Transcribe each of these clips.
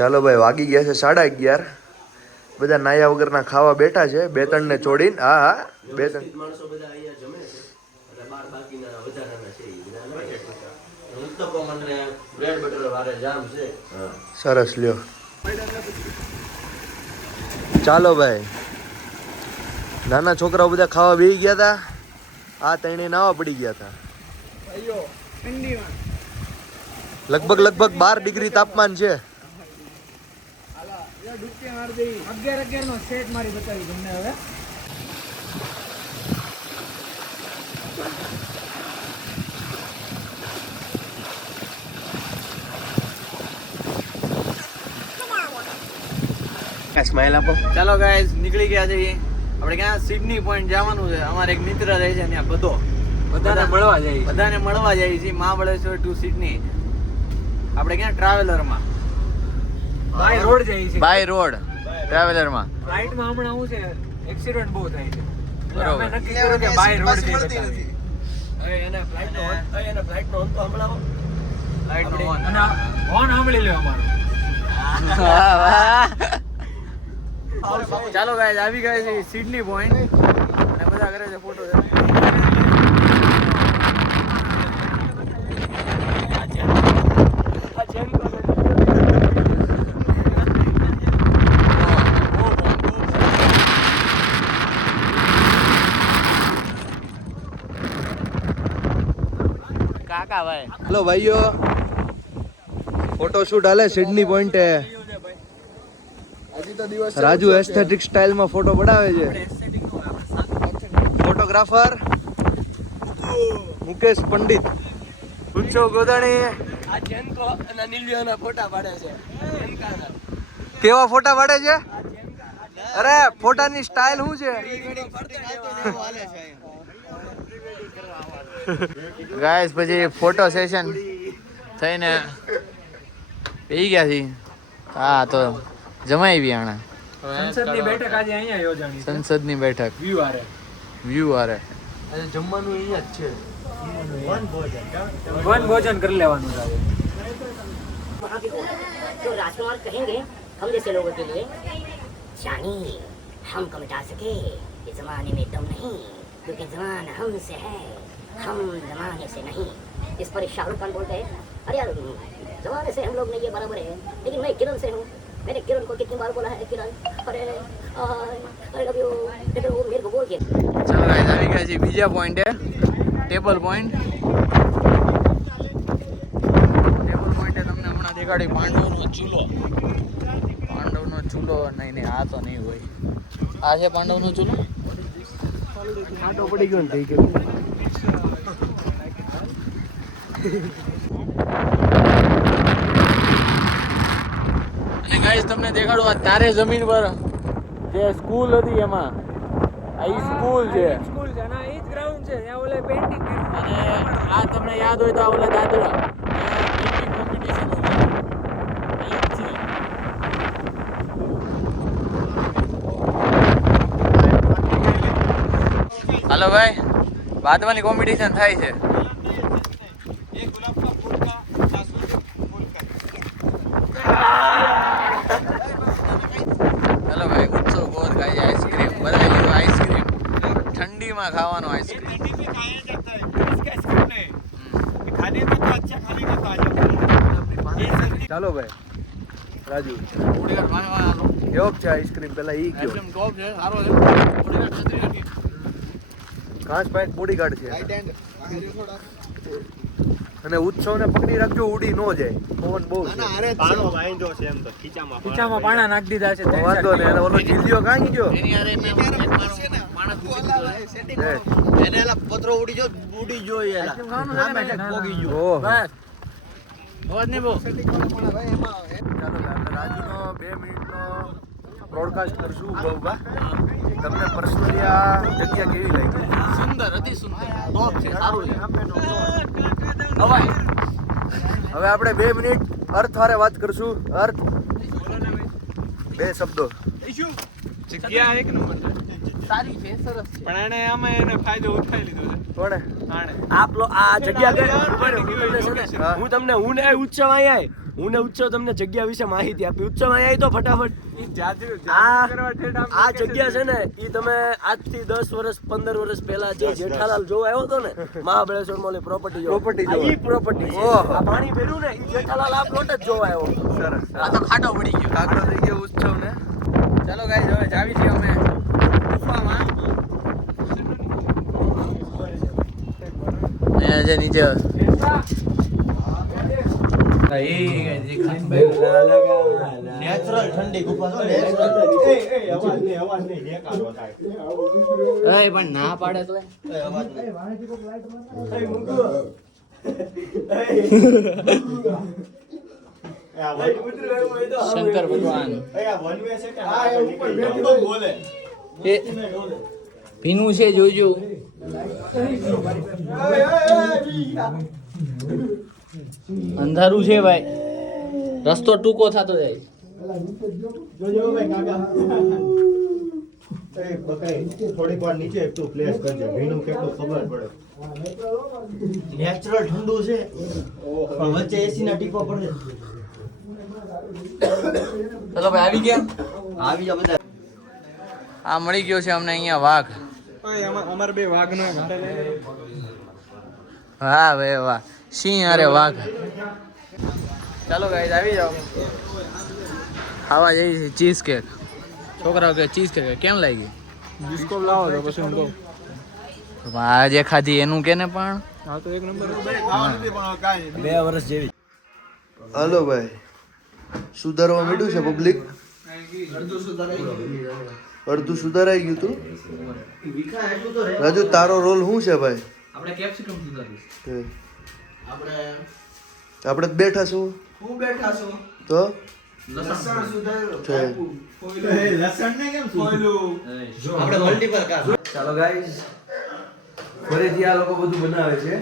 ચાલો ભાઈ, વાગી ગયા છે 11:30. બધા નાયા વગરના ખાવા બેઠા છે, 2-3 ને છોડીને. હા હા, 2-3 માણસો બધા અહીંયા જમે છે અને બાર બાકીના વધારાના છે ઈ બધા લઈ જાય. ઉત્તપમ અને બ્રેડ બટર વારે જામ છે. સરસ લ્યો. ચાલો ભાઈ, નાના છોકરાઓ બધા ખાવા બેસી ગયા હતા. આ તણે નાવા પડી ગયા હતા. લગભગ 12 ડિગ્રી તાપમાન છે. 11 નો સેટ મારી બતાવી તમને હવે. સ્માઈલ આપો. ચાલો ગાઈસ, નીકળી ગયા છે. આપણે ક્યાં સિડની પોઈન્ટ જવાનું છે. અમારે એક મિત્ર રહે છે ત્યાં બધાને મળવા જાય છે. Mahabaleshwar to Sydney. આપણે ક્યાં ટ્રાવેલરમાં બાય રોડ જઈએ છીએ. બાય રોડ ટ્રાવેલરમાં. ફ્લાઇટમાં હમણાં શું છે, એક્સિડન્ટ બહુ થાય છે. અમે નક્કી કર્યું કે બાય રોડ જઈએ. હવે એને ફ્લાઇટનો ઓન તો હમણાં ફ્લાઇટનો ઓન અને હોર્ન સાંભળી લ્યો અમારો. ચાલો ગાઈસ, આવી ગયા છે સિડની પોઈન્ટ અને બધા કરે છે ફોટો. કાકા ભાઈ, હેલો ભાઈઓ, ફોટોશૂટ હાલે સિડની પોઈન્ટે. રાજુ એસ્થેટિક સ્ટાઇલમાં ફોટો પડાવે છે. ફોટોગ્રાફર મુકેશ પંડિત. પૂછો ગોદાણી આ જેનકો અને નીલિયાના ફોટા પાડે છે. કેવા ફોટા પાડે છે? અરે ફોટાની સ્ટાઇલ શું છે? ગાઈસ પછી ફોટો સેશન થઈને પી ગયા છી. હા તો જમાઈ બી આણા. સંસદની બેઠક આજે અહીંયા યોજાણી છે. સંસદની બેઠક વ્યૂ આરે આજે જમવાનું અહીંયા જ છે. વન ભોજન કરી લેવાનું છે. तो राजकुमार कहेंगे हम जैसे लोगों के लिए जानी हम को मिटा सके ये जमाने में दम नहीं क्योंकि जमाना हमसे है हम जमाने से नहीं. इस पर शाहरुख खान बोलते हैं अरे यार जमाने से हम लोग नहीं, ये बराबर है, लेकिन मैं किरण से हूँ. मैंने किरण को कितनी बार बोला है किरण अरे अरे लव यू, लेकिन वो मेरे को बोल के. ચાલો ગાઈસ, આવી ગયા છીએ બીજા પોઈન્ટે, ટેબલ પોઈન્ટ. ટેબલ પોઈન્ટે તમને હમણાં દેખાડી પાંડવનો ચૂલો. પાંડવનો ચૂલો નહીં, આ તો નહીં હોય. આ છે પાંડવનો ચૂલો. ફોટો પડી ગયો ને થઈ ગયો. અને ગાઈસ તમને દેખાડું, આ તારે જમીન પર જે સ્કૂલ હતી એમાં આ ઈ સ્કૂલ છે. સ્કૂલ છે ના, ઈ જ ગ્રાઉન્ડ છે ત્યાં ઓલે પેઇન્ટિંગ કર્યું. અને આ તમને યાદ હોય તો આ ઓલા દાદરા કોમ્પિટિશન હાલો ભાઈ, બાદવાની કોમ્પિટિશન થાય છે. ચાલો ભાઈ, ઉત્સવ ગોર ખાઈ આઈસ્ક્રીમ. બધા લીધો આઈસ્ક્રીમ. ઠંડીમાં ખાવાનો આઈસ્ક્રીમ. ચાલો ભાઈ, રાજુ કેવો છે આઈસ્ક્રીમ? પેલા ઈ કયો. કાંચ ભાઈ બોડીગાર્ડ છે. અને ઉત્સવને પકડી રાખજો, ઉડી ન જાય. પવન બહુ છે. ખીચામાં પાણા નાખી દીધા છે. વાંધો નહીં. અને ઓલો જીલ્યો કાં ગયો? એની હારે મેં એક માણસ એને એલા પતરો ઉડી ગયો એલા. પોગી ગયો. ઓહો. અવાજ નહીં બહુ. ચાલો રાજુનો 2 મિનિટનો બ્રોડકાસ્ટ કરશું. બહુબા તમને પર્સનલી આ જગ્યા કેવી લાગી? સુંદર, અતિ સુંદર, ટોપ છે, સારું છે. હવે આપણે 2 મિનિટ અર્થ હારે વાત કરશું. અર્થ 2 શબ્દો. જગ્યા એક નંબર છે. સારી છે, સરસ છે. પણ એને આમાં એને ફાયદો ઉઠાવી લીધો છે. કોણે? આણે આ જગ્યા હા. હું તમને ઉત્સવ અહીંયા હું ને ઉત્સવ તમને જગ્યા વિશે માહિતી આપી. ઉત્સવ અહીંયા આવી તો ફટાફટ. આ જગ્યા છે ને એ તમે આજથી 10 વર્ષ 15 વર્ષ પહેલા જે જેઠાલાલ જોવા આવ્યો હતો ને મહાબળેશ્વર માં પ્રોપર્ટી આ પાણી ભર્યું ને એ જેઠાલાલ આ પ્લોટ જ જોવા આવ્યો હતો. સરસ. આ તો ખાટો પડી ગયો. કાકડો થઈ ગયો ઉત્સવ ને. ચાલો ગાઈસ હવે જાવી છીએ અમે ગુફામાં. અહીંયા જે નીચે નેચરલ ઠંડી ગુફા છે. પણ ના પાડે તો શંકર ભગવાન એ ભીનું છે જોજો. અંધારું છે ભાઈ, રસ્તો ટૂંકો થતો જાય. થોડીક વાર નીચે તું પ્લેસ કરજે, ભીનું કેટલું ખબર પડે. નેચરલ ઠંડુ છે પણ વચ્ચે એસી ના ટીપા પડે. ચલો ભાઈ આવી ગયા. આવી જા બધા. આ મળી ગયો છે અમને અહીંયા વાઘ. અમારે બે વાઘ ના વાહ ભાઈ વાહ, સિંહ અરે વાઘ. ચાલો ગાઈસ આવી જાઓ. ખાવા જઈએ છીએ ચીઝ કેક. છોકરાઓ કે ચીઝ કેક કેમ લાગી? બિસ્કોટ લાવો તો પછી હું કહું. આજે ખાધી એનું કે ને પણ હા તો એક નંબર. 2 વર્ષ જેવી. હાલો ભાઈ, સુધારવા માંડ્યું છે પબ્લિક. અડધું સુધારાઈ ગયું તું. રાજુ તારો રોલ શું છે ભાઈ? આપણે કેપ્સિકમ સુધારીશું. આપણે જ બેઠા છું હું બેઠા છું તો લસણ સુધાર્યું. છે. લસણ ને કેમ ફોયલું? આપણે મલ્ટીપલ કાર. ચાલો ગાઈસ, ફરીથી આ લોકો બધું બનાવે છે.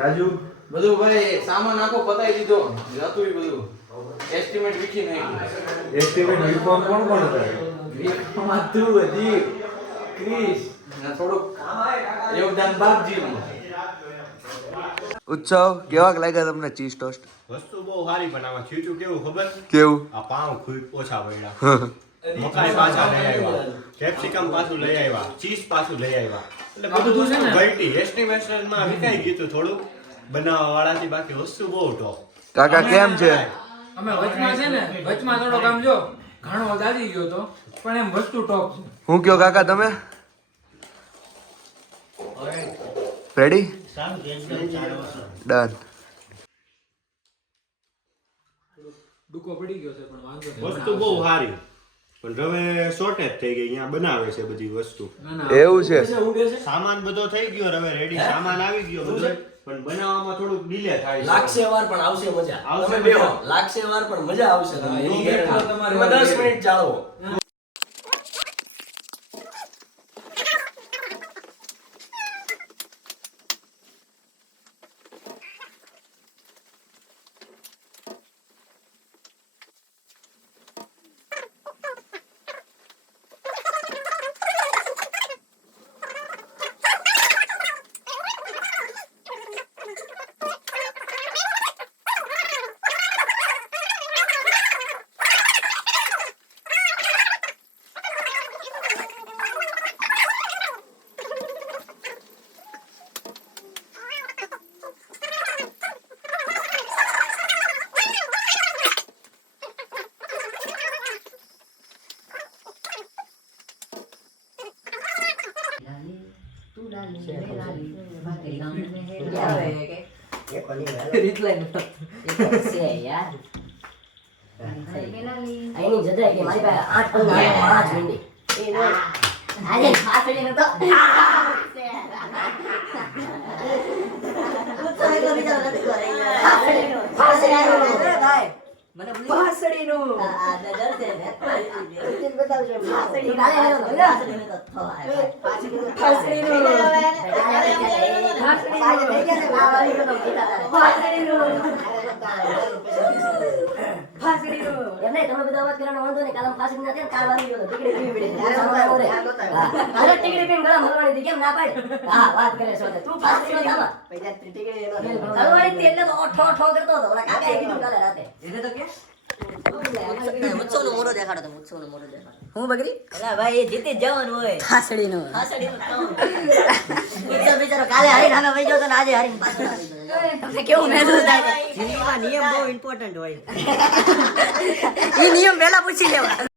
રાજુ બધું ભાઈ સામાન આખો પતાઈ દીધો. હતું ઈ બધું એસ્ટિમેટ વિખી નાખ્યું. એસ્ટિમેટ રિફોર્મ કોણ કોણ હતા? વિખમાં તું હતી ક્રિસ ને થોડુંક યોગદાન બાપજીનું. ઉત્સવ કેવાક લાગ્યા તમને ચીઝ ટોસ્ટ? વસ્તુ બહુ સારી બનાવવા. ખીચું કેવું ખબર? કેવું? આ પાઉં ખૂબ ઓછા પડ્યા. મકાઈ પાછા લઈ આવ્યા, કેપ્સિકમ પાછું લઈ આવ્યા, ચીઝ પાછું લઈ આવ્યા. એટલે બધું વસ્તુ ઘટી. એસ્ટિમેશનમાં વિકાઈ ગયું તું થોડું બનાવવા વાળાથી. બાકી વસ્તુ બહુ ટોપ. કાકા કેમ છે? અમે વચમાં છે ને, વચમાં થોડોક આમ જો ઘણો દાદી ગયો તો, પણ એમ વસ્તુ ટોપ છે. હું કયો કાકા તમે રેડી? ડન. ડૂકો પડી ગયો છે પણ વાંધો નહીં. વસ્તુ બહુ સારી, પણ હવે શોર્ટેજ થઈ ગઈ. અહીંયા બનાવે છે બધી વસ્તુ. એવું છે? સામાન બધો થઈ ગયો, હવે રેડી સામાન આવી ગયો બધો, પણ બનાવવામાં થોડુંક ડિલે થાય છે. લાગશે વાર પણ આવશે મજા. આવશે તમે બેહો. મજા. લાગશે વાર પણ મજા આવશે. તમે એની તો guarantee. તમારે તમે 10 મિનિટ ચાલો. એની જગ્યાએ કે મારી પાસે 8 મિનિટ આજે ખાસ કરીને તો મને પાસડીનું ડર છે ને બતાવજો પાસડી પાસડીનું નહીં, તમે બધા અવાજ કરવાનો વાંધો નહીં. કાલ આમ ફાંસી ના થાય ને, કાલ વાગી ગયો તો ટીકડી પીવી પડી. હા. અરે ટીકડી પીને ગળામાં હલવાની હતી, કેમ ના પાડી? હા, વાત કરે છો તે. તું ફાંસી નો થામા. હલવાની હતી એટલે તો ઠો ઠો કરતો હતો. ઓલા કાકાએ કીધું કાલે રાતે. ઉત્સવનો મોરો દેખાડો તમે, ઉત્સવનો મોરો દેખાડો. હું બગડી? અલા ભાઈ, એ જીતી જ જવાનું હોય. હાસડીનો બિચારો કાલે હારી નાનો વઈ ગયો તો ને આજે હારીને પાછો આવી ગયો. તમને કેવું મહેસૂસ થાય? જિંદગીમાં નિયમ બહુ ઇમ્પોર્ટન્ટ હોય. એ નિયમ પહેલા પૂછી લેવા.